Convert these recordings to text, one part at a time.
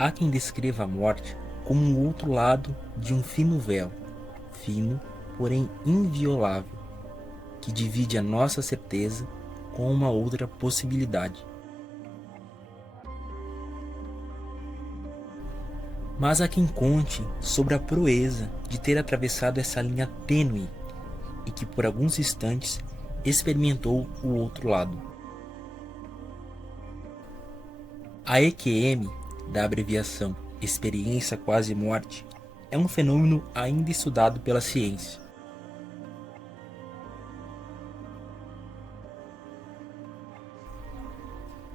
Há quem descreva a morte como um outro lado de um fino véu, fino, porém inviolável, que divide a nossa certeza com uma outra possibilidade. Mas há quem conte sobre a proeza de ter atravessado essa linha tênue e que por alguns instantes experimentou o outro lado. A EQM, da abreviação Experiência Quase Morte, é um fenômeno ainda estudado pela ciência.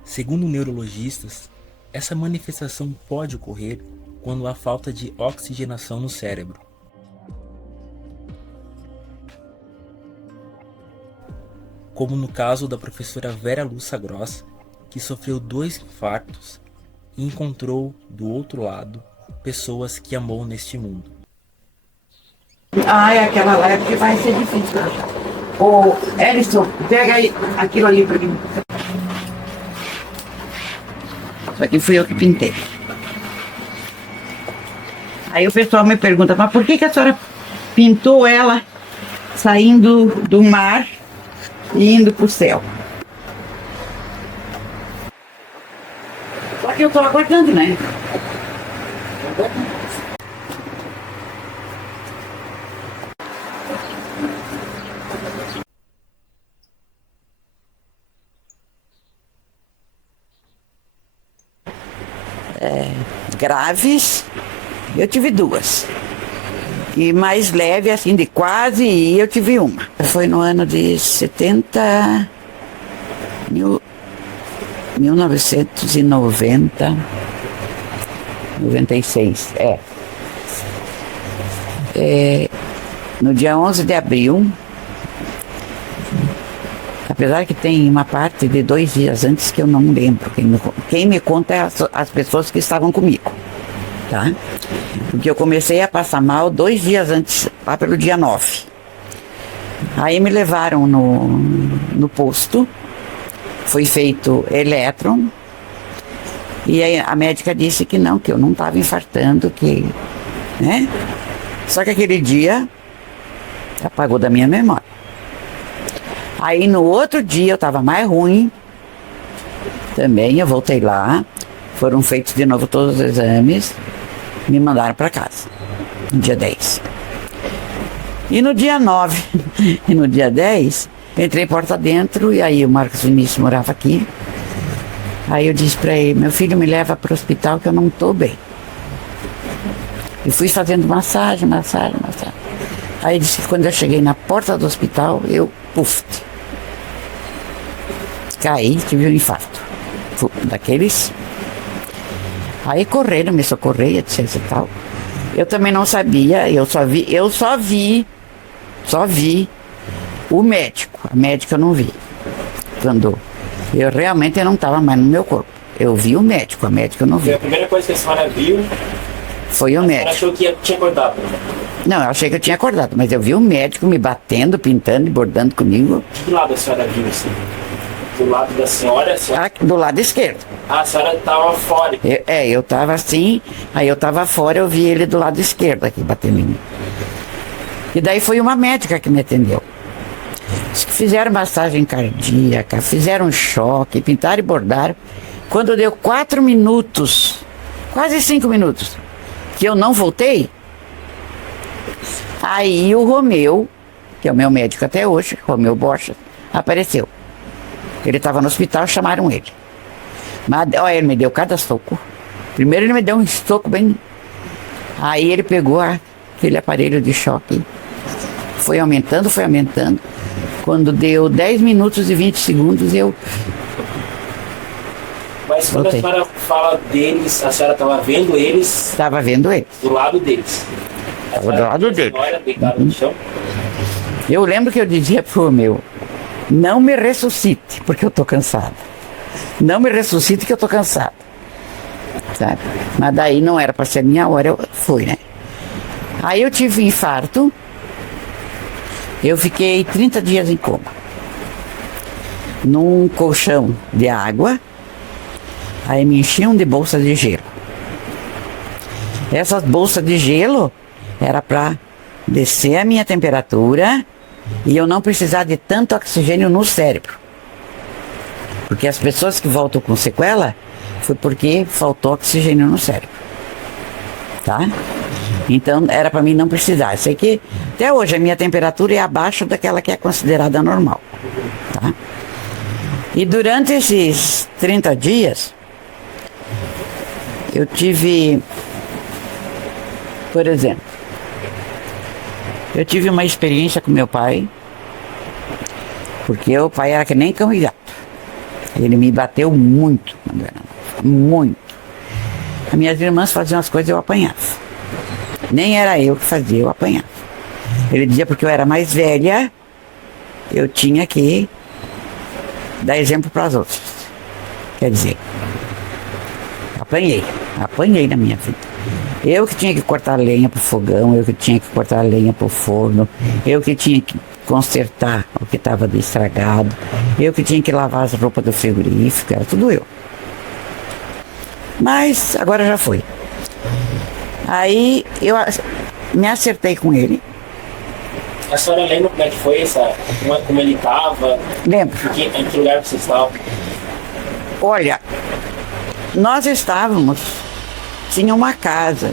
Segundo neurologistas, essa manifestação pode ocorrer quando há falta de oxigenação no cérebro. Como no caso da professora Vera Lúcia Gross, que sofreu 2 infartos e encontrou do outro lado pessoas que amou neste mundo. É aquela lá que vai ser difícil achar. Ô, Ellison, pega aí aquilo ali pra mim. Isso aqui fui eu que pintei. Aí o pessoal me pergunta, mas por que a senhora pintou ela saindo do mar e indo pro céu? Só que eu tô aguardando, né? Graves, eu tive 2. E mais leve, assim, de quase ir, eu tive uma. Foi no ano de 1990, 96, no dia 11 de abril, apesar que tem uma parte de 2 dias antes que eu não lembro. Quem me conta é as pessoas que estavam comigo, tá? Porque eu comecei a passar mal 2 dias antes, lá pelo dia 9. Aí me levaram no posto, foi feito elétron, e aí a médica disse que eu não estava infartando, né? Só que aquele dia apagou da minha memória. Aí no outro dia eu estava mais ruim, também eu voltei lá, foram feitos de novo todos os exames, me mandaram para casa, no dia 10. E no dia 9 e no dia 10, entrei porta dentro, e aí o Marcos Vinícius morava aqui. Aí eu disse para ele, meu filho, me leva para o hospital que eu não estou bem. E fui fazendo massagem. Aí disse que quando eu cheguei na porta do hospital, eu, caí, tive um infarto. Daqueles. Aí correram me socorrer, etc e tal. Eu também não sabia, eu só vi o médico. A médica eu não vi. Quando eu realmente não estava mais no meu corpo. Eu vi o médico, a médica eu não vi. A primeira coisa que a senhora viu foi o médico. Achou que tinha acordado? Não, eu achei que eu tinha acordado, mas eu vi o médico me batendo, pintando e bordando comigo. De que lado a senhora viu assim? Do lado da senhora? Do lado esquerdo. A senhora estava fora. Eu estava assim, aí eu estava fora, eu vi ele do lado esquerdo aqui, batendo em mim. E daí foi uma médica que me atendeu. Fizeram massagem cardíaca, fizeram choque, pintaram e bordaram. Quando deu 4 minutos, quase 5 minutos, que eu não voltei, aí o Romeu, que é o meu médico até hoje, Romeu Bocha, apareceu. Ele estava no hospital, chamaram ele. Mas, ele me deu cada soco. Primeiro ele me deu um soco bem... Aí ele pegou aquele aparelho de choque. Foi aumentando. Quando deu 10 minutos e 20 segundos, eu... Mas quando voltei. A senhora fala deles, a senhora estava vendo eles? Estava vendo eles. Do lado deles. Do lado deles. Deitado no chão. Eu lembro que eu dizia pro meu, não me ressuscite, porque eu tô cansada. Não me ressuscite que eu tô cansada. Sabe? Mas daí não era para ser a minha hora, eu fui, né? Aí eu tive um infarto. Eu fiquei 30 dias em coma. Num colchão de água. Aí me enchiam de bolsa de gelo. Essas bolsas de gelo era para descer a minha temperatura e eu não precisar de tanto oxigênio no cérebro. Porque as pessoas que voltam com sequela foi porque faltou oxigênio no cérebro. Tá? Então era para mim não precisar. Sei que até hoje a minha temperatura é abaixo daquela que é considerada normal. Tá? E durante esses 30 dias, eu tive, por exemplo, eu tive uma experiência com meu pai, porque o pai era que nem cão e gato. Ele me bateu muito quando era nova, muito. As minhas irmãs faziam as coisas e eu apanhava. Nem era eu que fazia, eu apanhava. Ele dizia porque eu era mais velha, eu tinha que dar exemplo para as outras. Quer dizer, apanhei na minha vida. Eu que tinha que cortar lenha pro fogão, eu que tinha que cortar lenha pro forno, eu que tinha que consertar o que estava estragado, eu que tinha que lavar as roupas do frigorífico, era tudo eu. Mas agora já foi. Aí eu me acertei com ele. A senhora lembra como é que foi como ele estava? Lembro. Em que lugar você estava? Olha, nós tinha uma casa.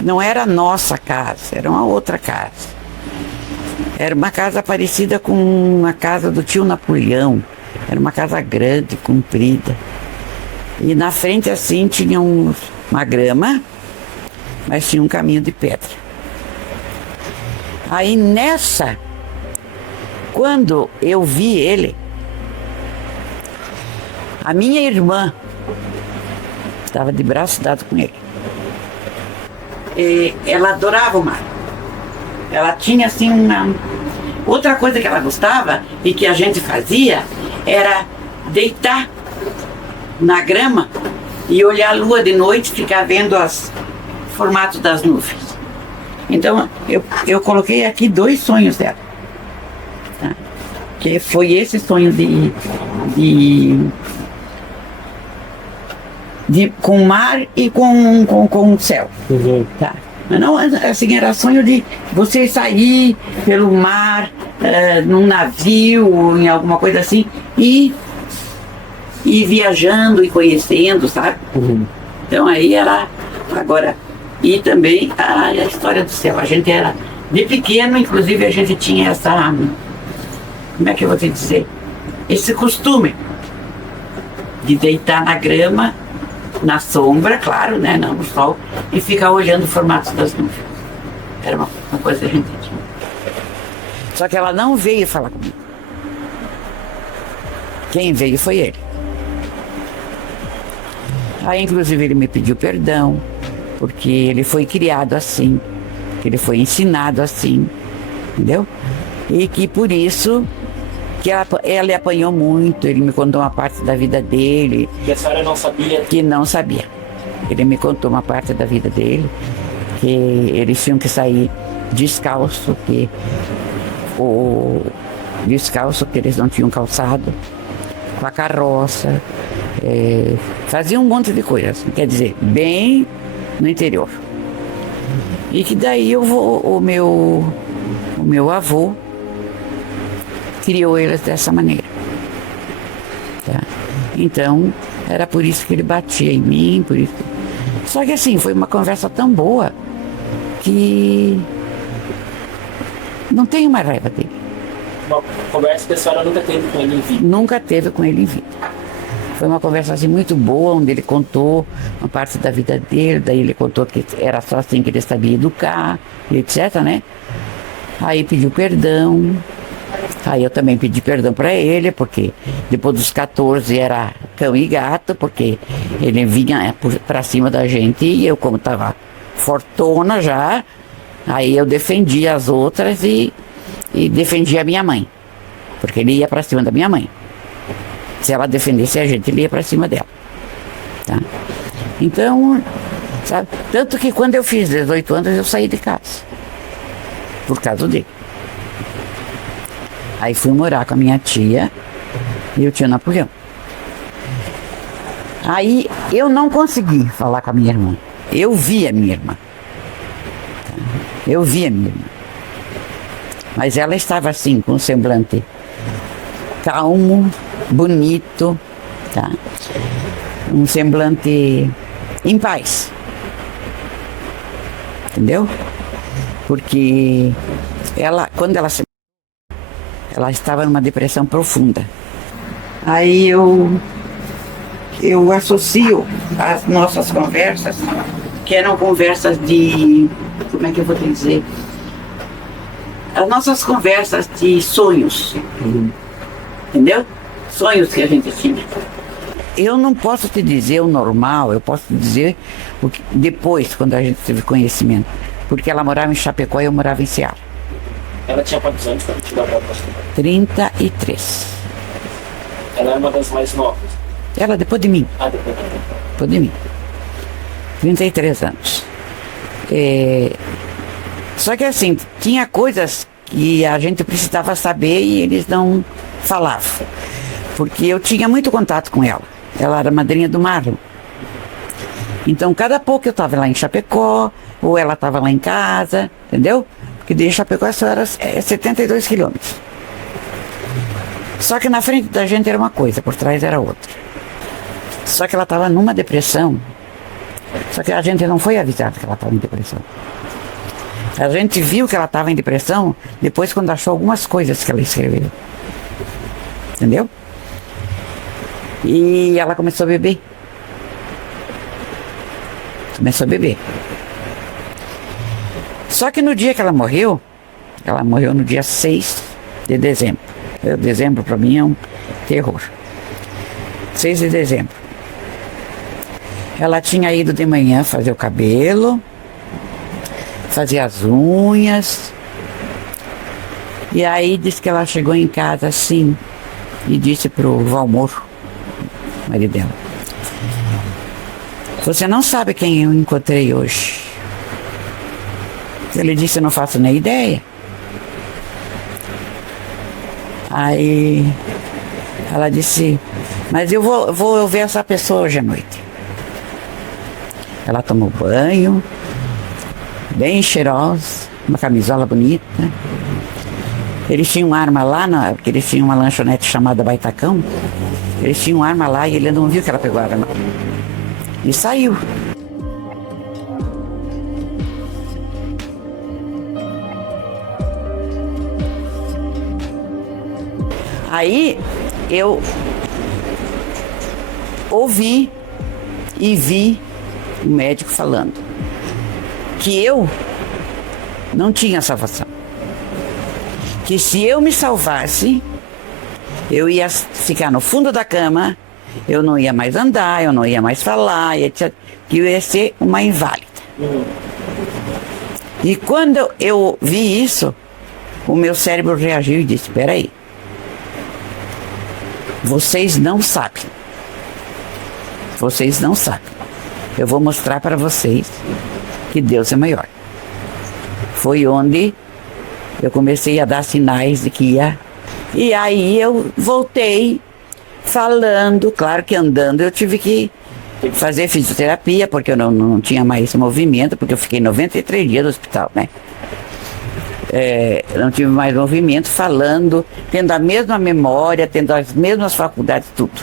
Não era a nossa casa, era uma outra casa. Era uma casa parecida com a casa do tio Napoleão. Era uma casa grande, comprida. E na frente assim tinha uma grama, mas tinha um caminho de pedra. Aí nessa, quando eu vi ele, a minha irmã estava de braço dado com ele. E ela adorava o mar. Ela tinha assim outra coisa que ela gostava e que a gente fazia era deitar na grama e olhar a lua de noite, ficar vendo os formatos das nuvens. Então eu coloquei aqui 2 sonhos dela, tá? Que foi esse sonho com o mar e com o céu. Tá? Mas não, assim, era sonho de você sair pelo mar, num navio, em alguma coisa assim, e viajando e conhecendo, sabe? Então aí era, agora, e também a história do céu. A gente era, de pequeno, inclusive, a gente tinha essa, como é que eu vou te dizer? Esse costume de deitar na grama, na sombra, claro, né, não no sol, e ficar olhando o formato das nuvens. Era uma coisa que a gente tinha. Só que ela não veio falar comigo. Quem veio foi ele. Aí, inclusive, ele me pediu perdão, porque ele foi criado assim, que ele foi ensinado assim, entendeu? E que por isso que ela apanhou muito. Ele me contou uma parte da vida dele. E a senhora não sabia? Que não sabia. Ele me contou uma parte da vida dele, que eles tinham que sair descalço, que eles não tinham calçado, com a carroça, fazia um monte de coisa, assim, quer dizer, bem no interior. E que daí o meu avô criou eles dessa maneira. Tá? Então, era por isso que ele batia em mim, por isso. Só que assim, foi uma conversa tão boa que não tenho mais raiva dele. Uma conversa que a senhora nunca teve com ele em vida? Nunca teve com ele em vida. Foi uma conversa assim muito boa, onde ele contou uma parte da vida dele, daí ele contou que era só assim que ele sabia educar, etc, né? Aí pediu perdão. Aí eu também pedi perdão para ele, porque depois dos 14 era cão e gato, porque ele vinha para cima da gente e eu, como estava fortona já, aí eu defendia as outras e defendia a minha mãe, porque ele ia para cima da minha mãe. Se ela defendesse a gente, ele ia para cima dela. Tá? Então, sabe, tanto que quando eu fiz 18 anos eu saí de casa, por causa dele. Aí fui morar com a minha tia e o tio Napoleão. Aí eu não consegui falar com a minha irmã. Eu vi a minha irmã. Eu vi a minha irmã. Mas ela estava assim, com um semblante calmo, bonito, tá? Um semblante em paz. Entendeu? Porque ela, quando ela estava numa depressão profunda. Aí eu associo as nossas conversas, que eram conversas de, como é que eu vou te dizer? As nossas conversas de sonhos, entendeu? Sonhos que a gente tinha. Eu não posso te dizer o normal, eu posso te dizer o que, depois, quando a gente teve conhecimento. Porque ela morava em Chapecó e eu morava em Ceará. Ela tinha quantos anos quando te deu a 33. Ela é uma das mais novas. Ela depois de mim. Depois de mim. 33 anos. Só que assim, tinha coisas que a gente precisava saber e eles não falavam. Porque eu tinha muito contato com ela. Ela era madrinha do Marlon. Então, cada pouco eu estava lá em Chapecó, ou ela estava lá em casa, entendeu? Porque de Chapecó só era 72 quilômetros. Só que na frente da gente era uma coisa, por trás era outra. Só que ela estava numa depressão. Só que a gente não foi avisado que ela estava em depressão. A gente viu que ela estava em depressão depois quando achou algumas coisas que ela escreveu. Entendeu? E ela começou a beber. Só que no dia que ela morreu no dia 6 de dezembro. Dezembro para mim é um terror. 6 de dezembro. Ela tinha ido de manhã fazer o cabelo, fazer as unhas. E aí disse que ela chegou em casa assim e disse pro Valmor, marido dela: "Você não sabe quem eu encontrei hoje." Ele disse: "Eu não faço nem ideia." Aí ela disse: "Mas eu vou ver essa pessoa hoje à noite." Ela tomou banho, bem cheirosa, uma camisola bonita. Eles tinham arma lá, porque eles tinham uma lanchonete chamada Baitacão. Eles tinham arma lá e ele não viu que ela pegou a arma. E saiu. Aí eu ouvi e vi o médico falando que eu não tinha salvação. Que se eu me salvasse, eu ia ficar no fundo da cama, eu não ia mais andar, eu não ia mais falar, etc. Que eu ia ser uma inválida. E quando eu vi isso, o meu cérebro reagiu e disse: "Espera aí. Vocês não sabem. Vocês não sabem. Eu vou mostrar para vocês que Deus é maior." Foi onde eu comecei a dar sinais de que ia. E aí eu voltei falando, claro que andando eu tive que fazer fisioterapia, porque eu não tinha mais esse movimento, porque eu fiquei 93 dias no hospital, né? Eu não tive mais movimento, falando, tendo a mesma memória, tendo as mesmas faculdades, tudo.